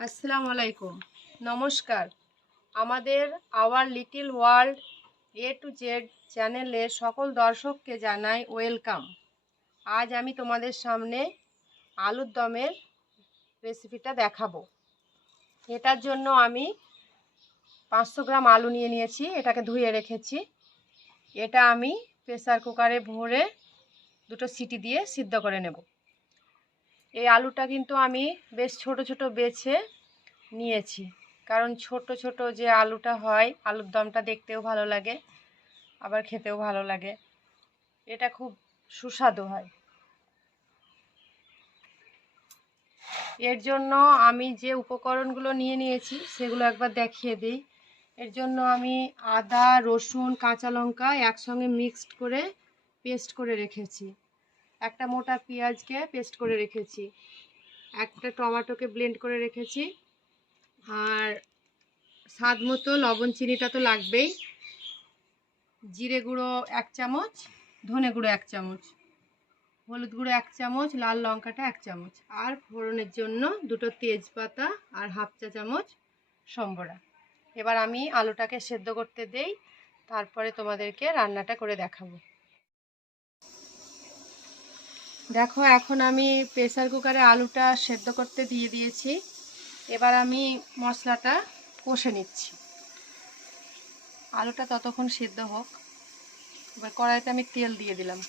আসসালামু আলাইকুম। নমস্কার। আমাদের our little world A to Z চ্যানেলে সকল দর্শককে জানাই ওয়েলকাম আজ আমি তোমাদের সামনে আলুর দমের রেসিপিটা দেখাবো। এটার জন্য আমি পাঁচশো গ্রাম আলু নিয়ে নিয়েছি, এটাকে ধুয়ে রেখেছি। এটা আমি প্রেসার কুকারে ভরে দুটো সিটি দিয়ে সিদ্ধ করে নেব। এই আলুটা কিন্তু আমি বেশ ছোট ছোট বেছে নিয়েছি। কারণ ছোট ছোট যে আলুটা হয়, আলুর দমটা দেখতেও ভালো লাগে, আবার খেতেও ভালো লাগে। এটা খুব সুস্বাদু হয়। এর জন্য আমি যে উপকরণগুলো নিয়ে নিয়েছি, সেগুলো একবার দেখিয়ে দিই। এর জন্য আমি আদা, রসুন, কাঁচা লঙ্কা একসঙ্গে মিক্সড করে পেস্ট করে রেখেছি। একটা মোটা পেঁয়াজকে পেস্ট করে রেখেছি। একটা টমেটোকে ব্লেন্ড করে রেখেছি। আর স্বাদ মতো লবণ চিনিটা তো লাগবেই। জিরে গুঁড়ো এক চামচ, ধনে গুঁড়ো এক চামচ, হলুদ গুঁড়ো এক চামচ, লাল লঙ্কাটা এক চামচ, আর ফোড়নের জন্য দুটো তেজপাতা আর হাফ চা চামচ সম্বরা। এবার আমি আলুটাকে সেদ্ধ করতে দেই, তারপরে তোমাদেরকে রান্নাটা করে দেখাবো। দেখো, এখন আমি প্রেসার কুকারে আলুটা সেদ্ধ করতে দিয়ে দিয়েছি। এবার আমি মশলাটা কষে নিচ্ছি। আলুটা ততক্ষণ সেদ্ধ হোক। এবার কড়াইতে আমি তেল দিয়ে দিলাম।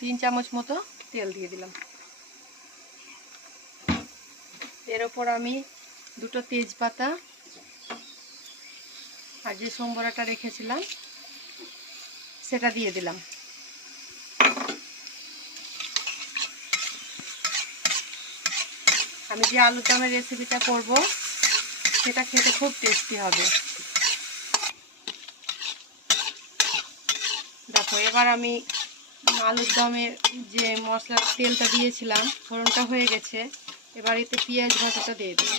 তিন চামচ মতো তেল দিয়ে দিলাম। এর ওপর আমি দুটো তেজপাতা আর যে সম্বরাটা রেখেছিলাম, সেটা দিয়ে দিলাম। আমি যে আলুর দমের রেসিপিটা করব, সেটা খেতে খুব টেস্টি হবে। দেখো, এবার আমি আলুর দমে যে মশলার তেলটা দিয়েছিলাম, ফোড়নটা হয়ে গেছে। এবার এতে পেঁয়াজ ভাজাটা দিয়ে দেবো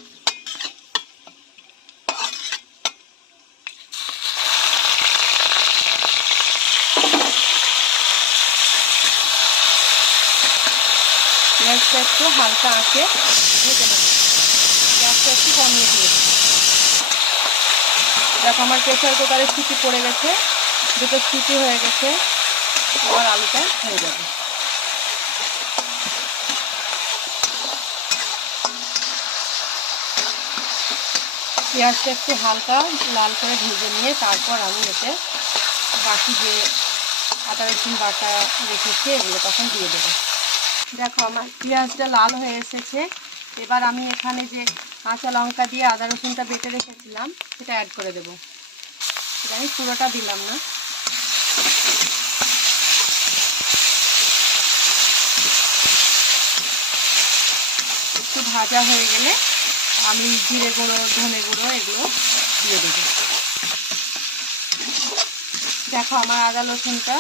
পেঁয়াজটা একটু হালকা আঁচে ভেজে নেব। গ্যাসটা একটু কমিয়ে দিয়েছি দেখো আমার প্রেসার কুকারে সিটি পড়ে গেছে, দুটো সিটি হয়ে গেছে আবার আলুটা হয়ে যাবে। পেঁয়াজটা একটু হালকা লাল করে ভেজে নিয়ে তারপর আমি এতে বাকি যে আদা রসুন বাটা রেখেছি, এগুলো তখন দিয়ে দেবো। দেখো আমার পেঁয়াজটা লাল হয়ে এসেছে। এবার আমি এখানে যে কাঁচা লঙ্কা দিয়ে আদা রসুনটা বেটে রেখেছিলাম, সেটা অ্যাড করে দেবো। আমি পুরোটা দিলাম না। একটু ভাজা হয়ে গেলে আমি জিরে গুঁড়ো, ধনে গুঁড়ো এগুলো দিয়ে দেবো। দেখো আমার আদা রসুনটা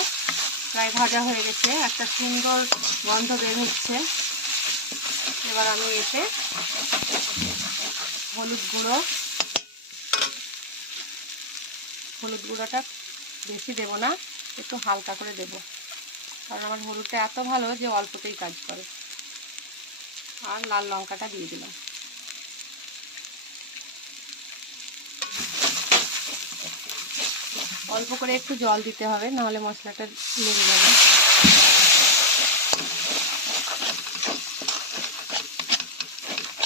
প্রায় ভাজা হয়ে গেছে। একটা সুন্দর গন্ধ বের হচ্ছে। এবার আমি এতে হলুদ গুঁড়ো, হলুদ গুঁড়োটা বেশি দেব না, একটু হালকা করে দেব। কারণ আমার হলুদটা এত ভালো যে অল্পতেই কাজ করে। আর লাল লঙ্কাটা দিয়ে দিলাম। অল্প করে একটু জল দিতে হবে, নাহলে মশলাটা লেগে যাবে।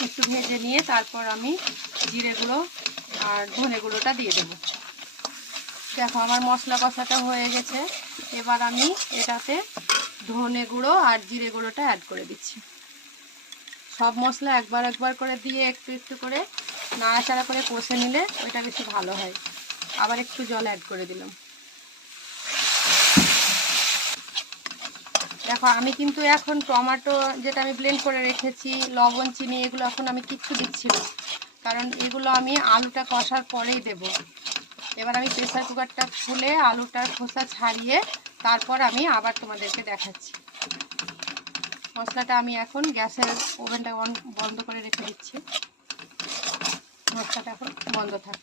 একটু ভেজে নিয়ে তারপর আমি জিরে গুঁড়ো আর ধনে গুঁড়োটা দিয়ে দেবো। দেখো আমার মশলা কষাটা হয়ে গেছে। এবার আমি এটাতে ধনে গুঁড়ো আর জিরে গুঁড়োটা অ্যাড করে দিচ্ছি। সব মশলা একবার একবার করে দিয়ে একটু একটু করে নাড়াচাড়া করে কষে নিলে ওইটা বেশি ভালো হয়। আবার একটু জল অ্যাড করে দিলাম। দেখো, আমি কিন্তু এখন টমেটো যেটা আমি ব্লেন্ড করে রেখেছি, লবণ, চিনি, এগুলো এখন আমি কিচ্ছু দিচ্ছি না। কারণ এগুলো আমি আলুটা কষার পরেই দেব। এবার আমি প্রেসার কুকারটা খুলে আলুটার খোসা ছাড়িয়ে তারপর আমি আবার তোমাদেরকে দেখাচ্ছি। মশলাটা আমি এখন গ্যাসের ওভেনটা বন্ধ করে রেখে দিচ্ছি। মশলাটা এখন বন্ধ থাক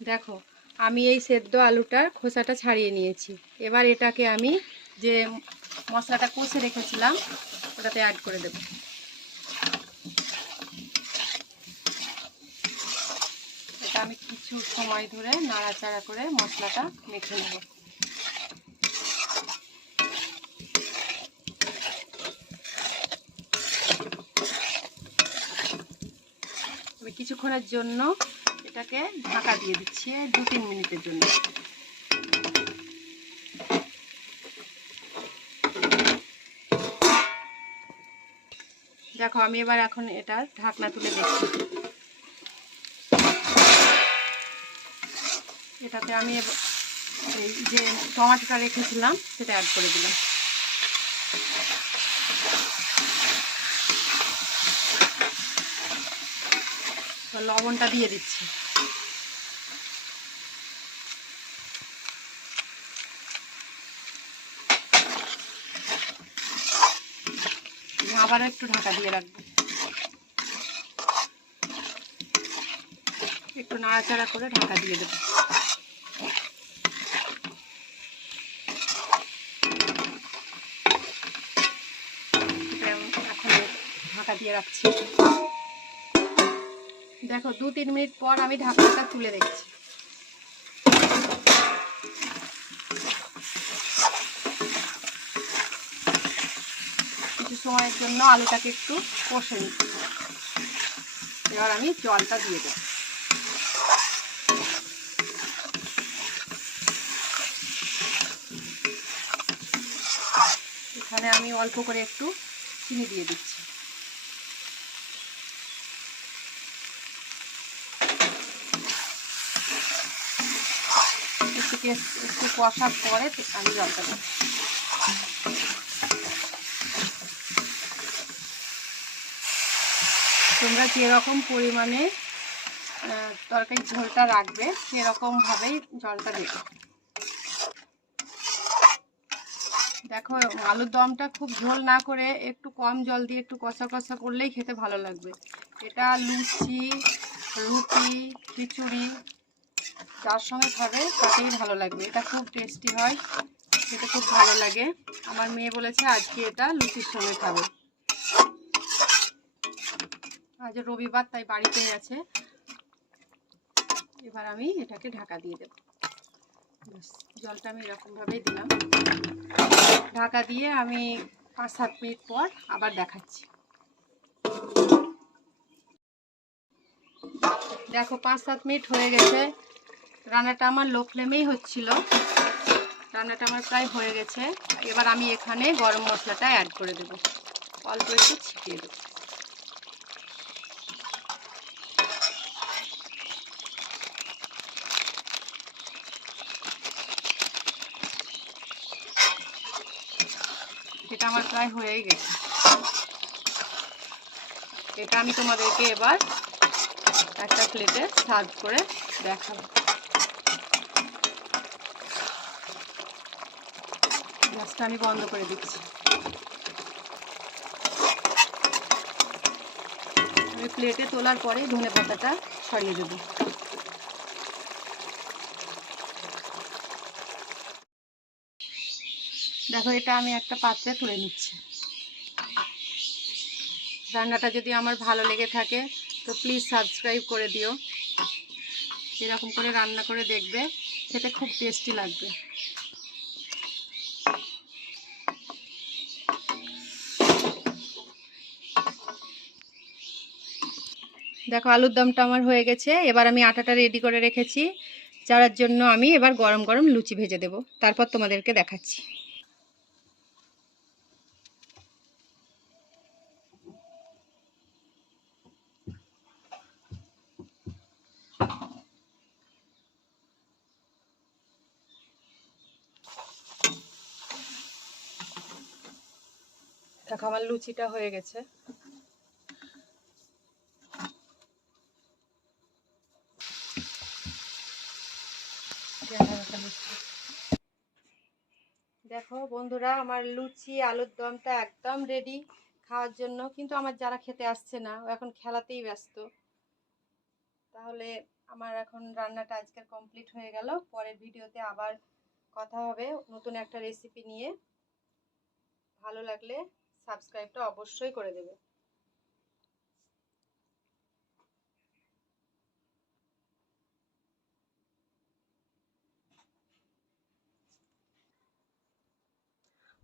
দেখো, আমি এই সেদ্ধ আলুটার খোসাটা ছাড়িয়ে নিয়েছি। এবার এটাকে আমি যে মশলাটা কষে রেখেছিলাম, ওটাতে অ্যাড করে দেব। এটা আমি কিছু সময় ধরে নাড়াচাড়া করে মশলাটা মেখে নেব। কিছুক্ষণের জন্য এটাকে ঢাকা দিয়ে দিচ্ছি দু তিন মিনিটের জন্য। দেখো, আমি এবার এখন এটা ঢাকনা তুলে দেখছি। এটাতে আমি এই যে টমাটোটা রেখেছিলাম, সেটা অ্যাড করে দিলাম। লবণটা দিয়ে দিচ্ছি। আবারও একটু ঢাকা দিয়ে রাখব। একটু নাড়াচাড়া করে ঢাকা দিয়ে দেবো। ঢাকা দিয়ে রাখছি। দেখো দু তিন মিনিট পর আমি ঢাকনাটা তুলে দেখছি। সময়ের জন্য আলুটাকে একটু কষে নিই এবার আমি জলটা দিয়ে দেব। এখানে আমি অল্প করে একটু চিনি দিয়ে দিচ্ছি। একটু একটু কষার পরে আমি জলটা দেবো। তোমরা যেরকম পরিমাণে তরকারি ঝোলটা রাখবে, সেরকমভাবেই জলটা দেবে। দেখো, আলুর দমটা খুব ঝোল না করে একটু কম জল দিয়ে একটু কষা কষা করলেই খেতে ভালো লাগবে। এটা লুচি, রুটি, খিচুড়ি, যার সঙ্গে খাবে তাতেই ভালো লাগবে। এটা খুব টেস্টি হয়, খেতে খুব ভালো লাগে। আমার মেয়ে বলেছে, আজকে এটা লুচির সঙ্গে খাবে। আজ রবিবার তাই বাড়িতেই আছে। এবার আমি এটাকে ঢাকা দিয়ে দেব। জলটা আমি এরকমভাবেই দিলাম। ঢাকা দিয়ে আমি পাঁচ সাত মিনিট পর আবার দেখাচ্ছি। দেখো পাঁচ সাত মিনিট হয়ে গেছে। রান্নাটা আমার লো ফ্লেমেই হচ্ছিল। রান্নাটা আমার প্রায় হয়ে গেছে। এবার আমি এখানে গরম মশলাটা অ্যাড করে দেব। অল্প একটু ছিটিয়ে দেবো। এটা আমার প্রায় হয়েই গেছে। এটা আমি তোমাদেরকে এবার একটা প্লেটে সার্ভ করে দেখাবো। গ্যাসটা আমি বন্ধ করে দিচ্ছি। প্লেটে তোলার পরে ধনে পাতাটা সরিয়ে দেবো। দেখো, এটা আমি একটা পাত্রে তুলে নিচ্ছি। রান্নাটা যদি আমার ভালো লেগে থাকে, তো প্লিজ সাবস্ক্রাইব করে দিও। এরকম করে রান্না করে দেখবে, খেতে খুব টেস্টি লাগবে। দেখো, আলুর দমটা আমার হয়ে গেছে। এবার আমি আটাটা রেডি করে রেখেছি। যার জন্য আমি এবার গরম গরম লুচি ভেজে দেব। তারপর তোমাদেরকে দেখাচ্ছি। দেখো, আমার লুচিটা হয়ে গেছে। দেখো বন্ধুরা, আমার লুচি, আলুর দমটা একদম রেডি খাওয়ার জন্য, কিন্তু আমার যারা খেতে আসছে না, ও এখন খেলাতেই ব্যস্ত। তাহলে আমার এখন রান্নাটা আজকের কমপ্লিট হয়ে গেল। পরের ভিডিওতে আবার কথা হবে নতুন একটা রেসিপি নিয়ে। ভালো লাগলে সাবস্ক্রাইবটা অবশ্যই করে দেবে।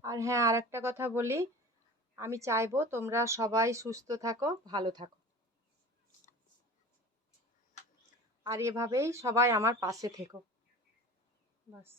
আর হ্যাঁ আর একটা কথা বলি। আমি চাইব তোমরা সবাই সুস্থ থাকো, ভালো থাকো। আর এভাবেই সবাই আমার পাশে থেকো। বাস।